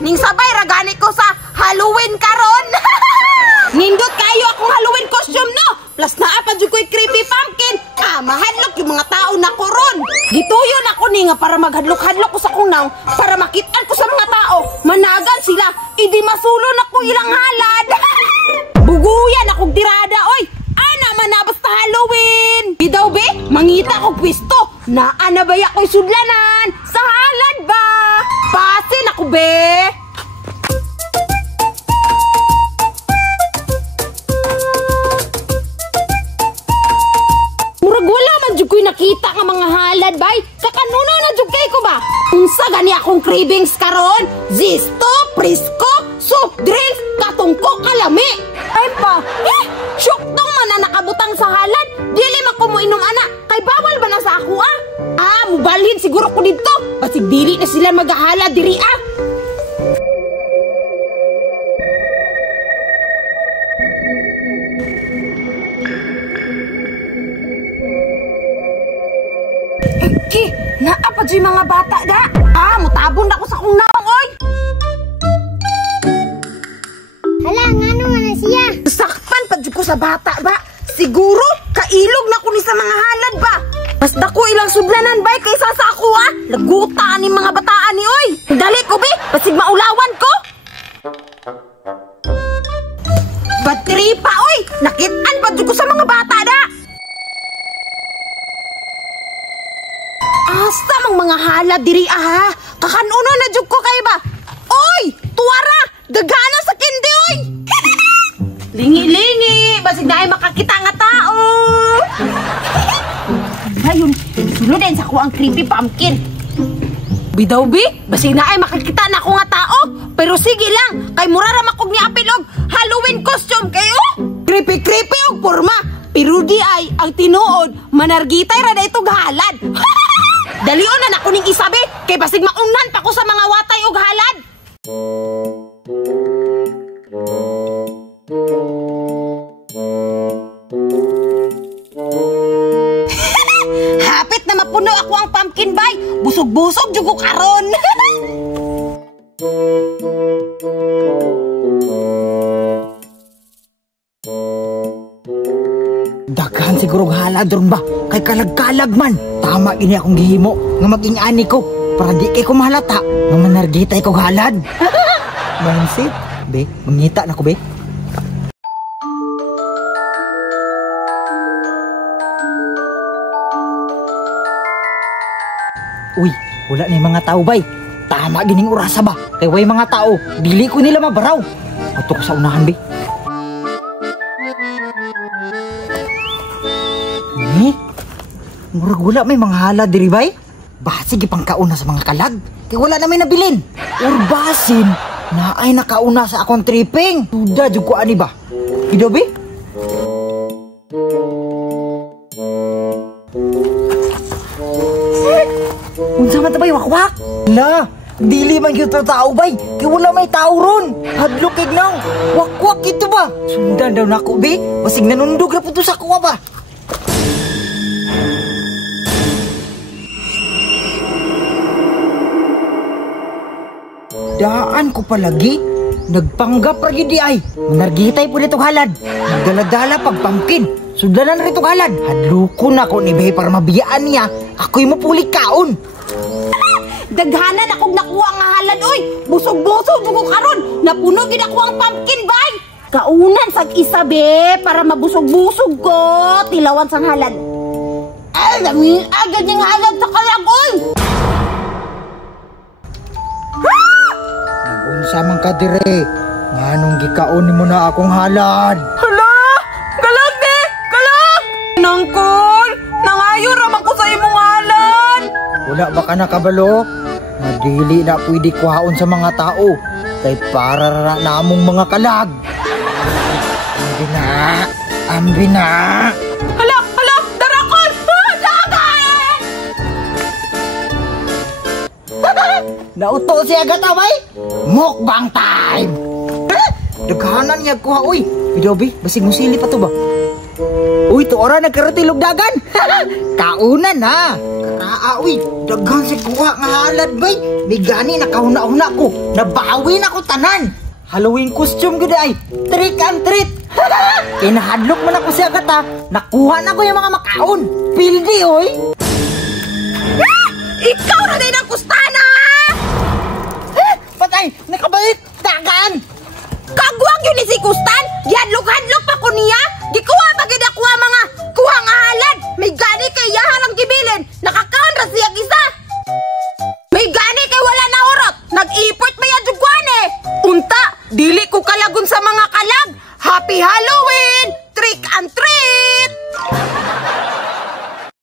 ning sabay ragani ko sa Halloween karon. Nindot kayo akong Halloween costume no. Plus naa pa jud ko'y creepy pumpkin. Mahadlok yung mga tao na ko ron. Gituyon ako ni nga para maghadlok-hadlok ko sa akong naong para makitaan ko sa mga tao. Managan sila, idi masulon ako ilang halad. Buguyan akong tirada, oy. Ana man na basta Halloween. Bidaw be, mangita ko pwisto. Naa ba ako'y sudlanan? Sa halad ba? Pasin ako be. Wala man jud ko'y nakita nga mga halad bay. Kakanuno na jud kay ko ba? Unsa gani akong cravings karon? Zisto, Prisco, soft drinks, katungko kalami. Ay pa, syok tong man na nakabutang sa halad. Dili man ko mo inom ana. Kay bawal ba na sa ako ah? Mubalhin siguro ko dito. Basig dili na sila maghahalad diri ah. Naapa dyan mga bata da. Mutabon na ko sa kong naong, oy. Hala, nga naman na siya. Sakpan pa dyan ko sa bata ba? Siguro, kailog na ko ni sa mga halad ba? Basta ko ilang sudlanan ba kaysa sa ako ah. Lagutaan ni mga bataan ni, oy. Dali ko be, basig maulawan ko. Bateri pa, oy. Nakitaan pa dyan ko sa mga bata da. Asa mang mga halad diri aha. Kakanuno na jud ko kay ba? Oy, tuwara, dagana sa kindi oy. Lingi-lingi, basig na ay makakita nga tao. Ayun, sunod din sa ko ang creepy pumpkin. Bidaw bi, basig na ay makakita na ko nga tao. Pero sige lang, kay mura ra makog ni apilog Halloween costume kayo. Creepy og porma. Pero di ay ang tinuod manargitay ra da itog halad. Dalion na nakuning isabi, kay basig maungnan pa ko sa mga watay og halad. Hapit na mapuno ako ang pumpkin bay, busog-busog jud ko karon. Daghan siguro halad ron ba? Kay kalag-kalag man. Tama ini akong gihimo nga maging ani ko para di kay ko mahalata nga manargitay ko halad. Mansit, be, mangita na ko be. Uy, wala na yung mga tao bay. Tama gining orasa ba? Kay way mga tao, dili ko nila mabaraw. Ato ko sa unahan be. Murag wala may mga halad diri bay? Basig ipang kauna sa mga kalag. Kaya wala na may nabilin. Urbasin, na ay nakauna sa akong tripping. Tuda jud ko ani ba? Gidobi? Unsa man ta bay wakwak? La, dili man gyud tao bay. Kaya wala may tao ron. Hadlok ignaw. Wakwak ito ba? Sundan daw nako be. Basig nanundog ra pud sa kuwa ba? Daan ko palagi, nagpanggap ra gyud di ay. Manargitay po ditong halad. Nagdala-dala pag pumpkin. Sudlanan rito halad. Hadloko na ko ni Bay para mabiyaan niya. Ako'y mapuli kaon. Daghanan akong nakuha nga halad oy. Busog-busog ko karon. Napuno gid ako ang pumpkin bay. Kaunan sag isa be para mabusog-busog ko. Tilawan sang halad. Ay, dami agad yung halad sa kalag oy. Unsa man ka dire? Nganong gikaon mo na akong halad? Hala! Galag de! Galag! Nangkol! Nangayo raman ko sa imong halad! Wala ba ka nakabalo? Nadili na pwede kuhaon sa mga tao. Kay para na among mga kalag. Ambi na! Ambi na! Hala! Hala! Darakon! Dagan! Nauto siya gata bay? Mukbang time! Daghanan niya kuha, uy! Bidobi, basig mo sili pa to ba? Uy, to ora nagkarotilog dagan! Kaunan ha! Uy, daghan si kuha nga halad bay. May gani nakahuna-huna ko. Nabawi na ko tanan. Halloween costume gud ay. Trick and treat. Kinahadlok man ako siya gata. Nakuha na ko yung mga makaon. Pildi oy. Ikaw na din ang kustana